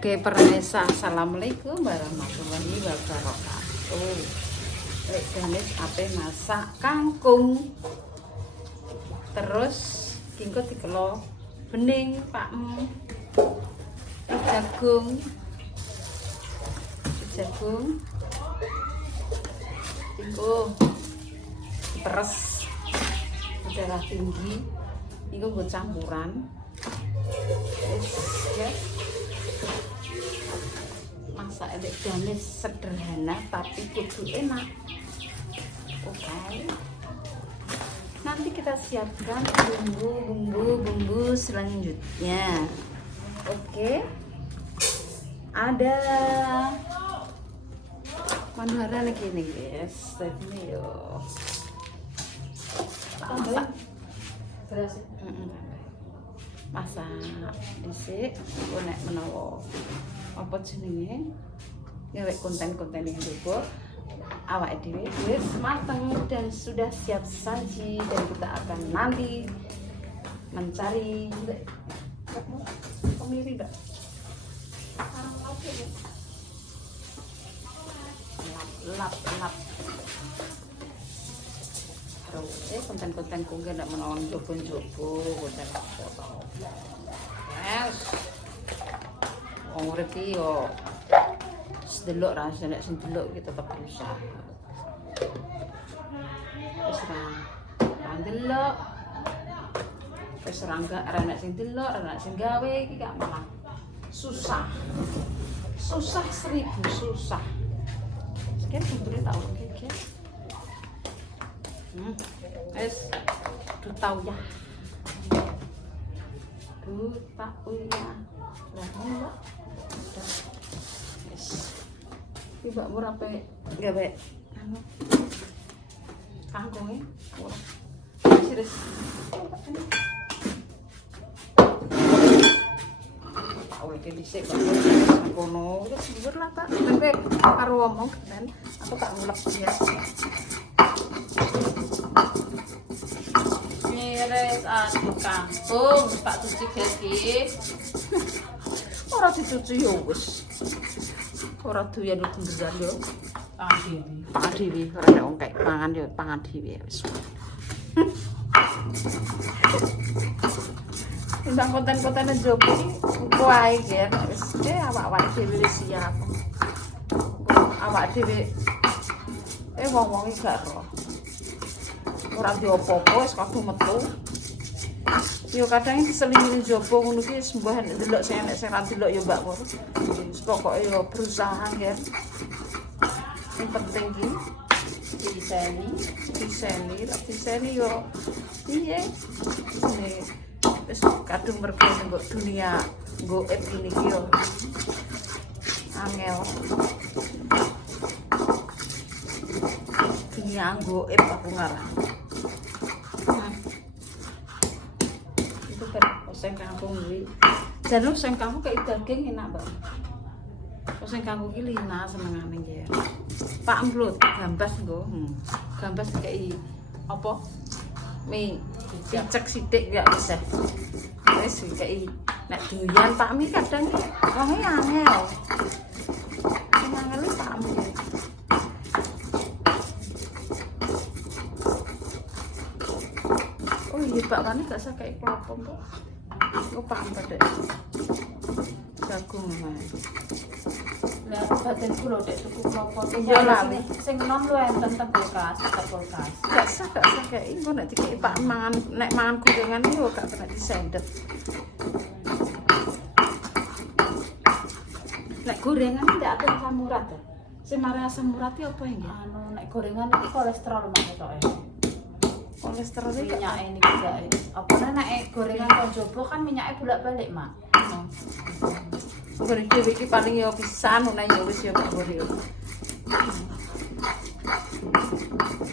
Oke, permisa. Assalamualaikum warahmatullahi wabarakatuh. Lek ganis ape masak kangkung. Terus kingko dikelo bening, Pak. Jagung. Kingko peres darah tinggi. Kingko nggo campuran. Ya. Masak elek ganis sederhana tapi kudu enak. Oke. Nanti kita siapkan bumbu selanjutnya. Oke. Ada manuara lagi nih guys. Ini yo. Masak. Beras. Masak dhisik nek menawa apa jenenge ngewek konten-konten yang juga awake dhewe wis mateng dan sudah siap saji, dan kita akan nanti mencari kemiri mbak lap konten-konten kungge ndak menawan jobo-jobo konten foto. Yes. Wong urip iki yo sedelok rasane nek sing delok iki tetep berusaha. Wis ra delok. Wis ra nek sing delok, nek sing gawe iki gak malah susah. Susah 1000 susah. Sekian bumbu tak oke. Es du tau ya. Lah mbak. Yes. Iki mbak murah pe gawe anu. Kangkunge murah. Wis. Awake dhisik kok kono wis dhuwur lah Pak. Nek karo ngomong kan aku tak ngulek ya. Miris aduk kangkung tak cuci iki. Ora dicuci yo wis. Ora doyan genderan yo. Pangan dhewe. Ora nek wong kek pangan yo pangan dhewe wis. Tentang konten-konten jopo iki wae ya wis awak-awak dhewe siap. Awak dhewe wong-wong iki gak ro. Ora diopo-opo wis kadung metu. Yo kadang diselingin jopo ngono ki sembahan delok sing enek sing ra delok yo Mbak Pur. Wis pokoke yo berusaha ya. Sing penting ki diseni yo piye. Wis kadung mergo nggo dunia goib ini ki yo. Angel. Dunia goib aku ngarang. Oseng kangkung kuwi. Jan oseng kangkung kayak daging enak, Mbak. Oseng kangkung iki lina senengane ya. Pak Mlut gambas nggo. Gambas kayak apa? Mi dicek sithik ya wis. Wis kayak nek doyan Pak Mi kadang wonge angel. Sing angel Pak Mi. Oh iya Pak Wani gak usah kayak apa Mbak. Kok paham pada jagung mas. Lah badan kula dek tuku klopo. Iya lali. Sing enom lu enten teng kulkas. Gak usah kayak engko nek dikeki Pak mangan nek mangan gorengan yo gak kena disendet. Nek gorengan ndak ada asam urat ta. Sing mari asam urat iki apa nggih? Anu nek gorengan iki kolesterol mah ketoke. Kolesterol iki Minyak ini juga. Apa nek gorengan kon jobo kan minyaknya bolak-balik, Mak. Goreng dhewe iki paling yo pisan nek yo wis yo goreng.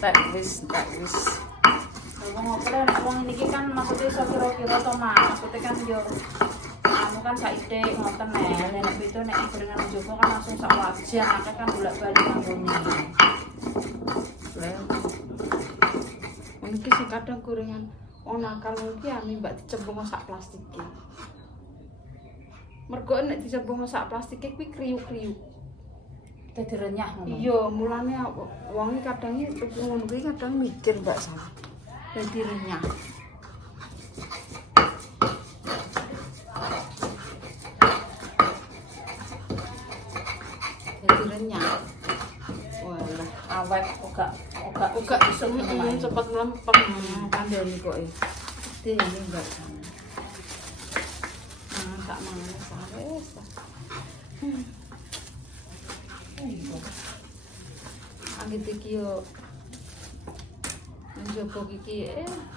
Tak wis. Ngomong apa nek wong iki kan maksudnya iso kira-kira to, Mak. Maksudnya kan yo kamu kan saiki ngoten nek itu nek gorengan jobo kan langsung sak wajan, akeh kan bolak-balik nganggone. Iki sing kadang gorengan ana akal iki ami mbak dicemplung sak plastik iki. Mergo nek dijebong sak plastik kuwi kriuk-kriuk. Dadi renyah ngono. Iya, mulane wong iki kadang tuku ngono kuwi kadang mikir Mbak Sam. Dadi renyah. Dadi renyah. Walah, Awet uga iso cepet mlempem kandhane kok e. Dene Mbak Sam. Tak mangan sawes. Anggit iki yo njogo iki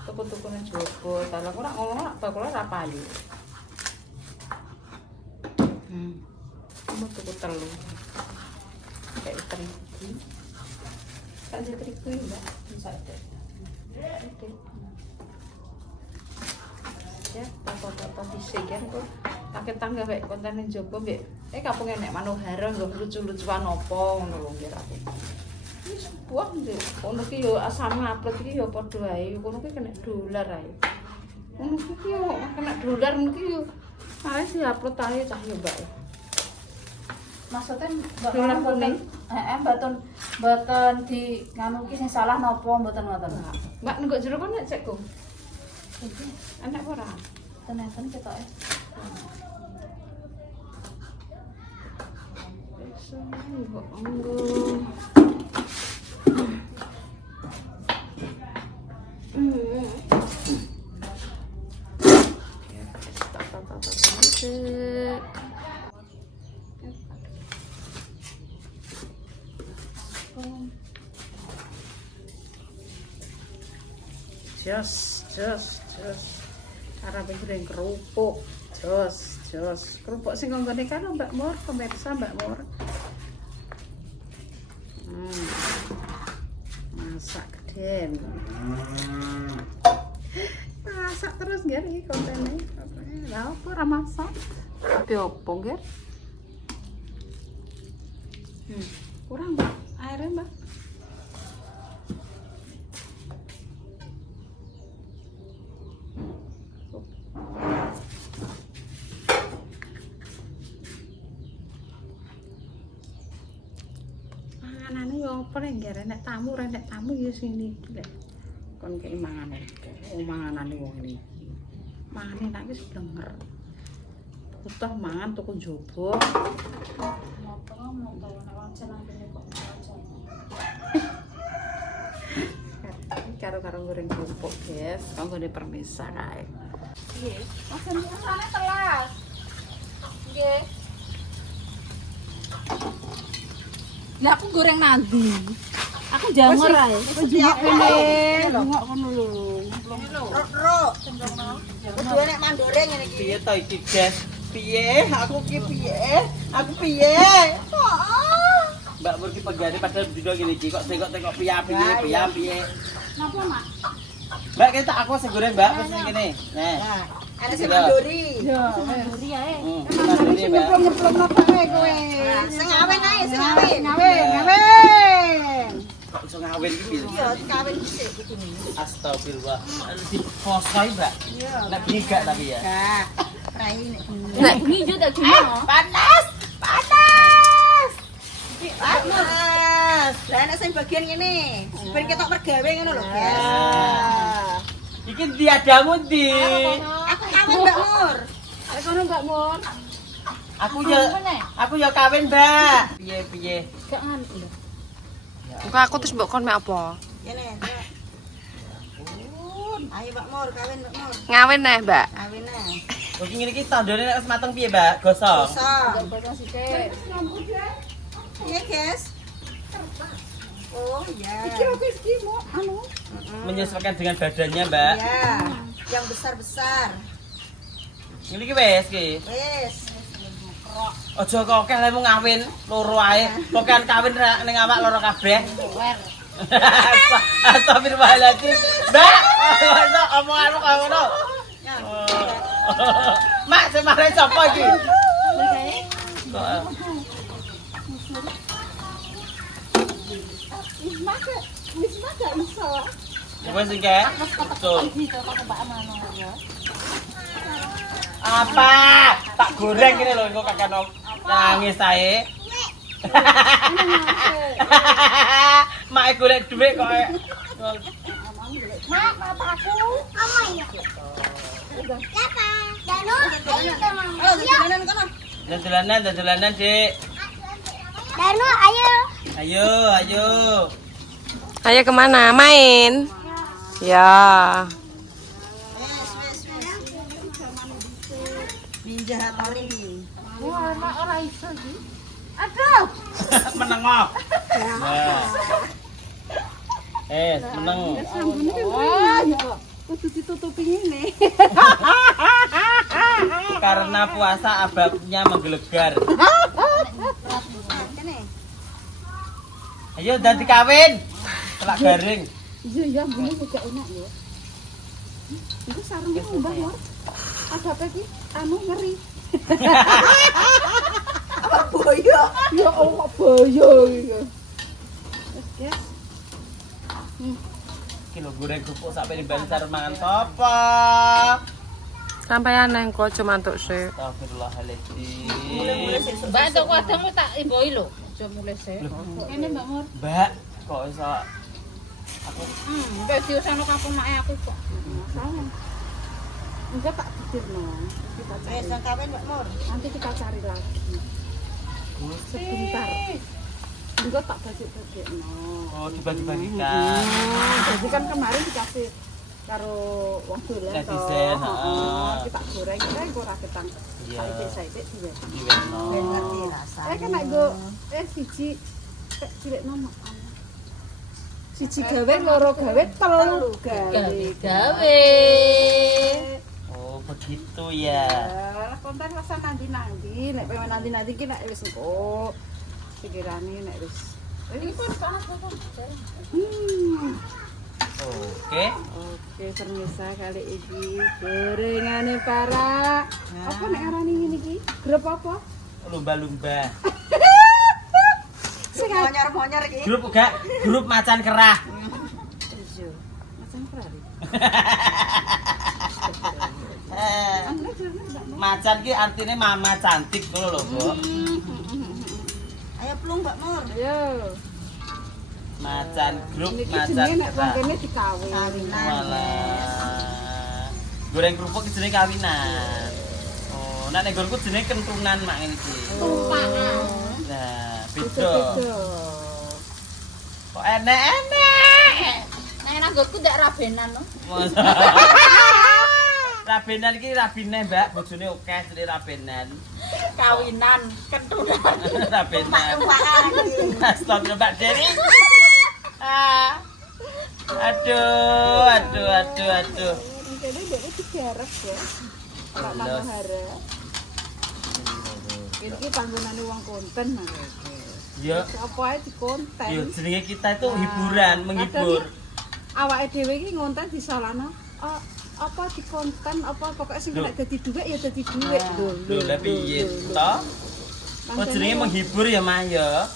toko-tokone jogo. Dalah ora ngono bakul ora payu. Kamu tuku telu. Kayak terigu. Kan terigu ya, Mbak. Bisa deh. Ya, foto-foto dhisik kan kok. Akeh tangga kayak konten njaba mbek kapung enek Manohara nggo lucu-lucuan apa ngono lho kira aku. Wis buah ndek. Ono ki yo asam upload iki yo padha ae. Kono ki kena dolar ae. Ono ki yo kena dolar iki yo. Ae di-upload ae cah yo, Mbak. Maksudnya Mbak kuning. Mboten di nganu ki sing salah napa mboten ngoten. Mbak nenggo jero kon nek cek, Kung. Enak ora? Tenan ketoke. Kok nggo. Jos. Cara bikin kerupuk. Jos. Kerupuk sing nggone kan Mbak Mur, pemirsa Mbak Mur. Masak geden. Masak terus nggih iki kontene. Lah apa ora masak? Tapi opo nggih? Kurang Mbak, airnya Mbak. Manganane yo apa nek tamu ya sini lek kon kei mangan manganane wong ini. Mangane nek wis blenger. Utah mangan tuku njaba. Karo-karo goreng kerupuk, guys. Kanggone permisa kae. Nggih. Masan rasane telas. Nggih. Lah aku goreng nanti. Aku janger ae. Njungok kene. Njungok kono lho. Ro. Kudu nek mandoreng ngene iki. Piye to iki, Des? Piye? Aku ki piye? Aku piye? Mbak Mur ki pegane padahal dino ngene iki kok tengok-tengok piye. Napa, Mak? Mbak kita aku sing goreng, Mbak, wis ngene. Nah. Ana sing mandori. Yo, Mandori ae. Mandori, Mbak. Nyeplok napa kowe? Sing ngawen ae, sing ngawen. Kok iso ngawin ki piye? Iya, dikawin dhisik iki. Astagfirullah. Dikosoi, Mbak. Iya. Nek bengi gak tapi ya. Gak. Rai nek. Nek bengi yo tak gimana? Panas. Panas. Lah nek sing bagian ngene, ben ketok pergawe ngono lho, guys. Iki diadamu ndi? Aku kawin Mbak Mur. Ayo kono Mbak Mur. Aku ya kawin, Mbak. Piye? Gak nganti lho. Buka aku terus mbok kon mek apa? Ngene. Ayo Mbak Mur, kawin Mbak Mur. Ngawin neh, Mbak. Kawin ae. Kok ngene iki tandane nek wis mateng piye, Mbak? Gosong. Kosong. Potong sithik. Iya, guys. Oh, iya. Iki mau anu. Menyesuaikan dengan badannya, Mbak. Iya. Yang besar-besar. Ini ki wis ki. Wis. Aja kok akeh lemu ngawin loro ae. Pokoke kawin ning awak loro kabeh. Astagfirullahaladzim. Mbak, masa omonganmu kaya ngono. Mak, semare sapa iki? Wis iki. Tuh. Apa? Tak tak goreng ini lho engko kakak nangis ae. Mak golek dhuwit kok. Mak, papaku. Mama ya. Siapa? Danu, ayo ke mama. Dolanan kono. Dolanan, Dik. Danu, ayo. Ayo. Ayo kemana? Main? Ya. Ninja Hattori. Wah, mak ora iso iki. Aduh. Meneng kok. Nah. Meneng. Oh, ya. Kudu ditutupi ngene. Karena puasa ababnya menggelegar. Ayo udah dikawin. Telak garing. Iya, ya, bunyi juga enak ya. Itu sarungnya mbah Mor. Ada apa iki? Anu ngeri. Apa boyo? Ya Allah, boyo iki. Wes, guys. Kilo goreng kerupuk sampai di bantar mangan apa? Sampai aneh kok cuma untuk sih. Astagfirullahaladzim. Mbak entuk kadang tak imboi lho. Aja mulai sih. Ini Mbak Mor. Mbak, kok iso aku Mbak diusahno kampung mak aku kok. Masalah. Enggak tak pikirno. Kita cari. Sang kawin Mbak Mur. Nanti kita cari lagi. Sebentar. Enggak tak bagi-bagikno. oh dibagi-bagikan. Jadi kan kemarin dikasih karo wong dolen to. Netizen, heeh. Kita goreng ora ketang. Iya. Saiki diwe. Diweno. Ben ngerti rasane. Kan nek go siji cilik nomor. Siji gawe, loro gawe, telu gawe. Oh, begitu ya. Konten rasa nanti-nanti, nek pengen nanti-nanti ki nek wis engko pikirane nek wis. Iki pun panas kok. Oke. Oke, permisa kali iki gorengane para. Apa nek arani ngene iki? Grup apa? Lumba-lumba. Monyor-monyor iki. Grup macan kerah. Iya. Macam kerari. Macan ki artinya mama cantik ngono lho, Bu. Ayo plung Mbak Mur. Ayo. Macan grup Niki macan jenenge nek wong kerah. kene dikawin. Malah. Goreng kerupuk ki jenenge kawinan. Oh, nek nek gorengku jenenge kentunan mak ngene iki. Tumpakan. Nah, Beda. beda. Kok enek-enek. Nek nanggoku ndak rabenan no. Rabenan ki rabine, Mbak, bojone akeh jenenge rabenan. Kawinan kentunan. Rabenan. Astagfirullah, Mbak Dewi. Aduh. Kene dhek digarap ya. Pak Manohara. Iki panggonane wong konten nang kene. Ya, Apa ae di konten. yo jenenge kita itu hiburan, menghibur. Awake dhewe iki ngonten disalahno. Apa di konten apa pokoknya sing kena dadi dhuwit ya dadi dhuwit Lho, lah piye to? Oh jenenge menghibur ya, Mah ya.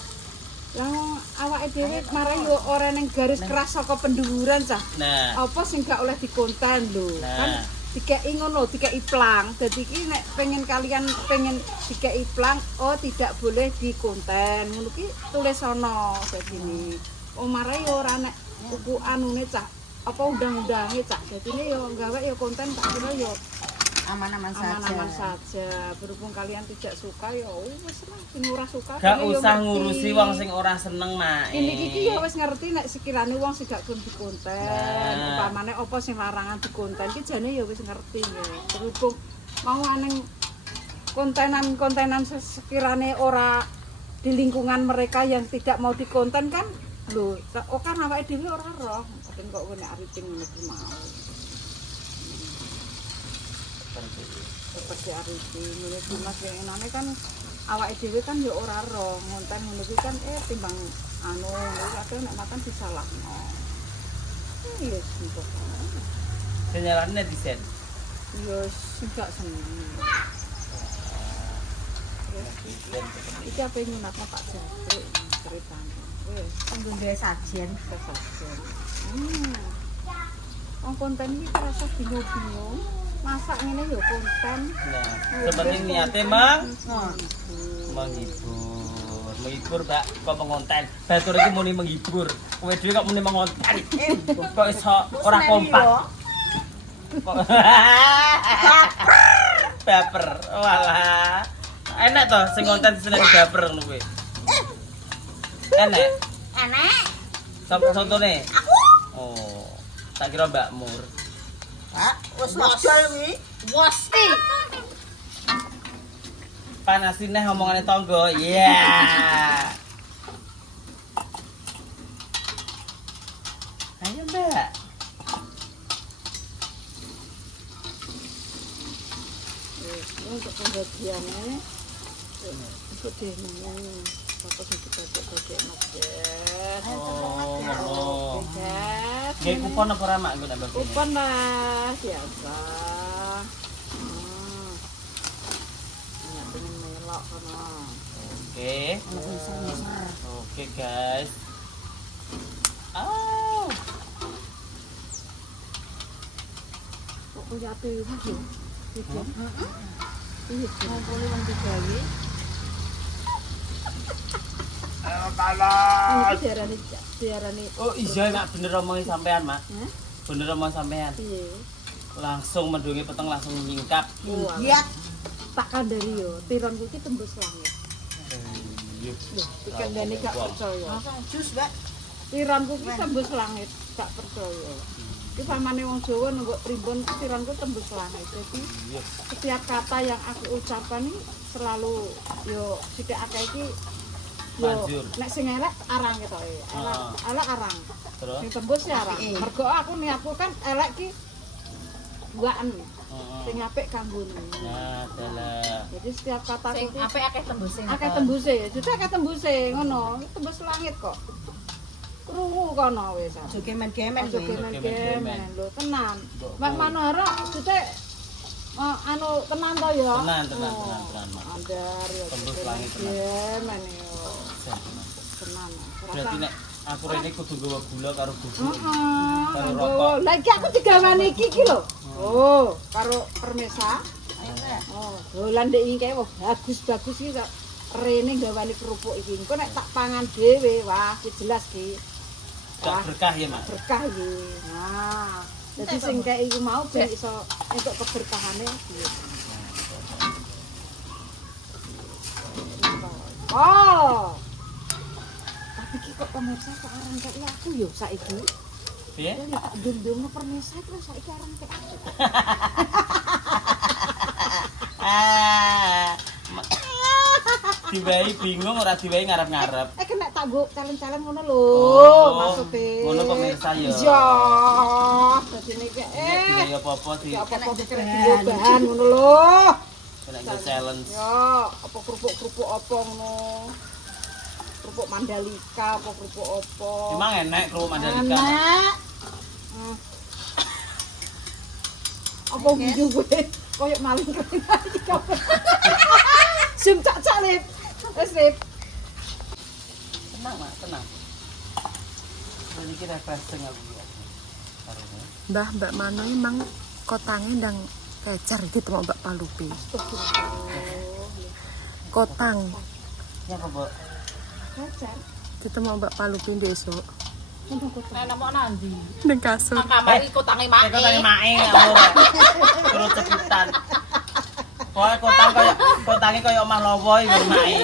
Lah awake dhewe marai yo ora ning garis keras saka penduwuran cah. Nah, Apa sing gak oleh dikonten lho. Kan dikeki ngono, dikeki plang. Dadi iki nek pengen kalian pengen dikeki plang, oh tidak boleh dikonten. Ngono ki tulis ana dadine. Oh marai yo ora nek buku anune cah. Apa undang-undange cah. Dadine yo gawe yo konten tak kira yo Aman-aman aman-aman saja. saja. Berhubung kalian tidak suka ya wis lah, sing ora suka. gak kene yo usah ngerti. ngurusi wong sing ora seneng, Mak. Ini iki ya wis ngerti nek sekirane wong sing gak gelem dikonten, Nah. upamane apa sing larangan dikonten ki jane ya wis ngerti ya. Berhubung mau aneng kontenan-kontenan sekirane ora di lingkungan mereka yang tidak mau dikonten kan lho, oh kan awake dhewe ora roh. Mungkin kok kene ariting ngono ki mau. Seperti ariting ngono ki Mas enane kan awake dhewe kan ya ora roh ngonten ngono ki kan timbang anu kadang nek makan disalahno. Iya sih kok. Senyalane netizen. Ya sing gak seneng. Iki apa yang nggunakno Pak Jatrik ceritane. Wis Tunggu gawe sajen. kesajen. Wong konten iki terasa bingung-bingung. Masak ngene yo konten. Nah, seperti niatnya menghibur Mbak, kok mengonten. Batur iki muni menghibur. Kowe dhewe kok muni mengonten. Kok iso ora kompak. Baper. Walah. Enak toh sing konten seneng baper ngono kuwi. Enak. Enak. Sapa contone? Aku. Oh. Tak kira Mbak Mur. Wis modal kuwi. Wes iki. Panasin neh omongane tangga. Iya. Ayo Mbak. Untuk pembagiannya ikut deh nih apa sih kita pakai Oh, ngono. Gas. Nggih kupon apa ora mak nggo nambah kupon? Kupon lah biasa. Ya pengen melok kono. Oke. Oke guys. Oh. Kok kuwi ape iki? Iki. Iya, ngumpulin wong digawe. Panas. Diarani. Oh iya mak bener omongi sampean mak. Hah? Bener omong sampean. Piye? Langsung mendungi peteng langsung nyingkap. Iya. Tak kandhani yo, tironku iki tembus langit. Loh, dikandani gak percaya. Langsung jus, Mbak. Tiranku ki tembus langit, gak percaya. Ki pamane wong Jawa nunggu primbon tiranku tembus langit. Jadi setiap kata yang aku ucapkan ini selalu yo sithik akeh iki yo Manjur. nek sing elek arang ketoke. Elek arang. Terus? Sing tembus ya arang. Mergo aku niatku kan elek ki duaan. Sing apik kanggone. Nah, dalah. Jadi setiap kataku Sing ki apik akeh tembuse. akeh tembuse, jadi akeh tembuse ngono. Tembus langit kok. Krungu kono wis. Aja gemen-gemen Aja kuwi. gemen-gemen lho, tenan. Mak Manara jute anu tenan to ya. Tenan mak. Andar ya. Tembus langit tenan. Gemen yo. Tenan. Berarti nek aku rene kudu nggawa gula karo bubuk. Karo Heeh. rokok. Lagi aku digawani iki lho. Oh, karo permesa. Oh, dolan ndek iki wah bagus-bagus iki kok rene gawani kerupuk iki. Engko nek tak pangan dhewe, wah iki jelas iki. Gak berkah ya mak. Berkah iki. Nah, jadi sing kayak iku mau ben iso entuk keberkahane. Oh. Tapi ki kok pemirsa kok arang kayak aku yo saiki. Piye? Ya tak ndung-ndungno permesa terus saiki arang kayak aku. Diwehi bingung ora diwehi ngarep-ngarep. Kena tak go calon-calon ngono lho, Oh, maksude. ngono pemirsa ya. Iya. Dadi nek Nek diwehi apa-apa di ya apa-apa bahan ngono lho. kena nggo challenge. Ya, apa kerupuk-kerupuk apa ngono. Kerupuk Mandalika apa kerupuk apa. Emang enak kerupuk Mandalika. Mak? Enak. Apa guyu kowe? Koyok maling kene iki kok. Sim cak-cak lip. Wis lip. Tenang mak, tenang. Ini kira refreshing aku ya. Mbak Mano emang kotangnya ndang kecer gitu mau Mbak Palupi. Kotang. Ya apa, Bu? Kacar. Kita mau Mbak Palupi besok. Nek mau nandi. Neng kasur. Nang kamar iku tangi Kayak kotangnya mae ngawur. Terus cepitan. Pokoknya kotangnya kayak omah lowo iki mae.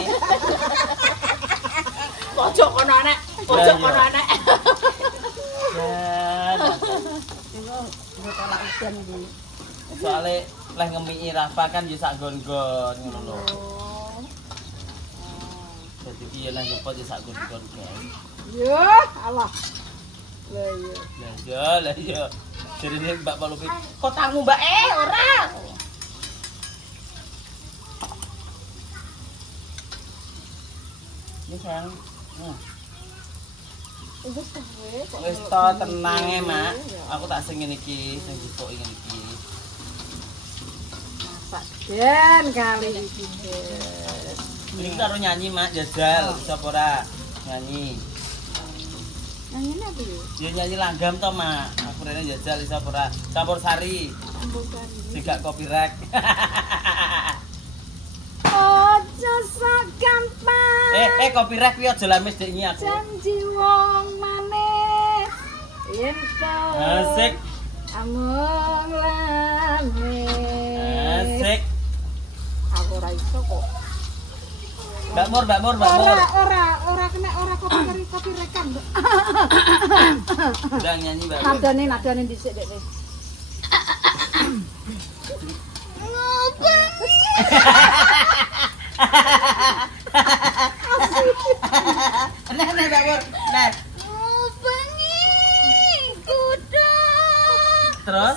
Pojok kono nek. Pojok kono nek. Soale leh ngemiki Rafa kan ya sak gon-gon ngono lho. Dadi piye leh nyepot ya sak gon-gon guys. Ya, Allah. Lah iya. Lah iya. Jarine Mbak Palupi, "Kotamu Mbak ora." Ini sayang. Wis to tenang e, Mak. Aku tak sing ngene iki, sing dipoki ngene iki. Masak den kali iki. Ini karo nyanyi, Mak, jajal. Bisa apa ora? Nyanyi. Nyanyi apa ya? Ya nyanyi langgam to, Mak. Aku rene jajal iso ora. Campur sari. Tidak copyright. Ojo sagampang Copyright kuwi aja lamis dek iki aku. janji wong manis yen to Asik. amung lamis Asik. aku ora iso kok Mbak Mur. ora kena ora kopi rekam Udah nyanyi Mbak Mur. nadane dhisik dek Nah, Mbak Mur. Nah, terus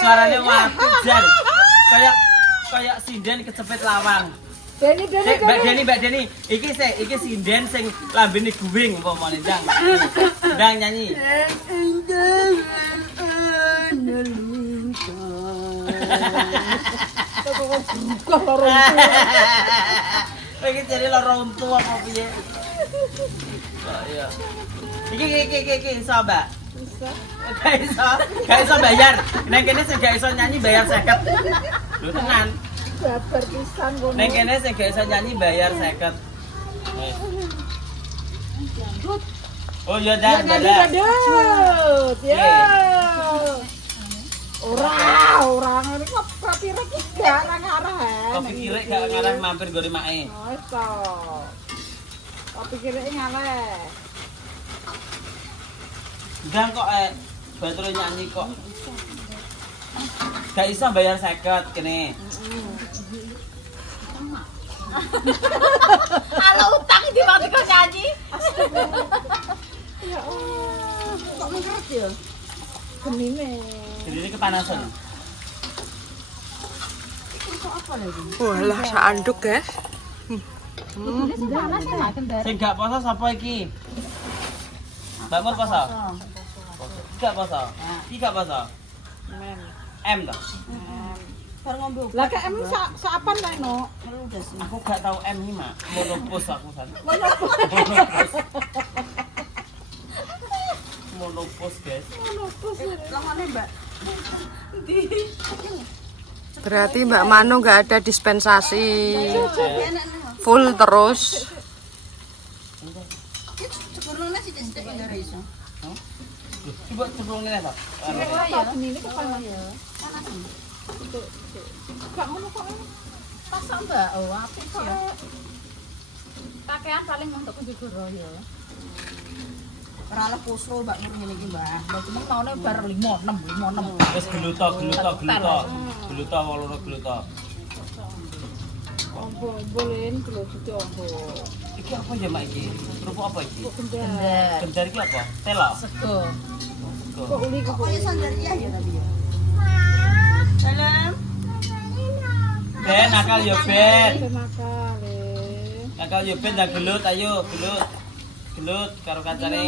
suaranya wajar. Kayak sinden kecepet lawang. Mbak Deni, iki sinden sing lambene guwing umpamane ndang. Ndang nyanyi. Iki jadi lara untu apa piye? Oh iya. Iki iso, Mbak. Iso. Gak iso bayar. Neng kene sing gak iso nyanyi bayar 50. Lho tenan. babar pisan ngono Neng kene sing gak iso nyanyi bayar 50. Oh iya dah, badut ya ora ngene kok kopi rek gak ngarah Kopi kirek gak ngarah mampir gore mae. wis to kopi kirek ngaleh Ndang kok batur nyanyi kok. Gak iso bayar 50 kene. ala utang di mati kok nyanyi ya Allah kok mengerti ya genine Jadi ini kepanasan. Walah, saanduk guys. Sing gak poso sapa iki? Mbak Mur poso? Gak poso. Iki gak poso. M toh? bar ngombe lah kek em sapan kae no Aku gak tahu M iki, Mak. Monopus aku san. Monopus, guys. lamane mbak Berarti Mbak Manu nggak ada dispensasi. Full terus. cekurune sih cek ora iso Coba ceplung ngene to. ini kepala gak ngono kok Pasang Mbak, oh apik ya. Kakean paling untuk Kunjogoro ya. ora le pusro mbak mur ngene iki mbak Mbak cuma maune bar 56. Wis geluto. Geluto woloro geluto. bolen kulo ditombo Iki apa ya, Mak iki? Kerupuk apa iki? Gendar. Gendar iki apa? Telo. Sego. kok uli kok ya sandaria ya tapi ya salam Ben, nakal yo Ben. makale Nakal yo Ben dah gelut, ayo gelut. Gelut karo kancane.